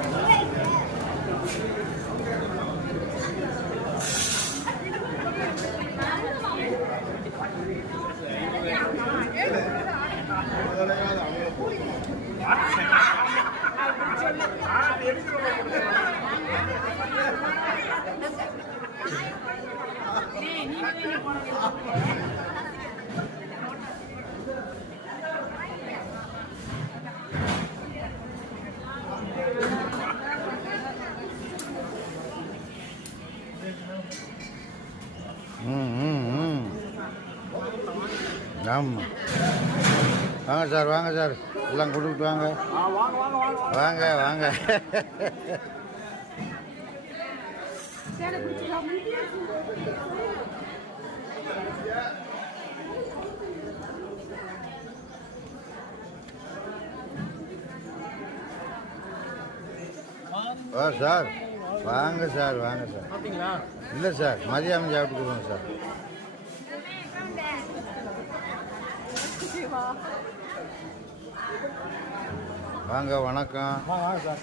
ம் ம் ம் ஆமாம் வாங்க சார் வாங்க சார். எல்லாம் கொடுத்துட்டு வாங்க. வாங்க வாங்க. ஆ சார். வாங்க சார் வாங்க சார். இல்லை சார் மதியானம் சாப்பிட்டு கொடுங்க சார் வாங்க வணக்கம். வாங்க சார்.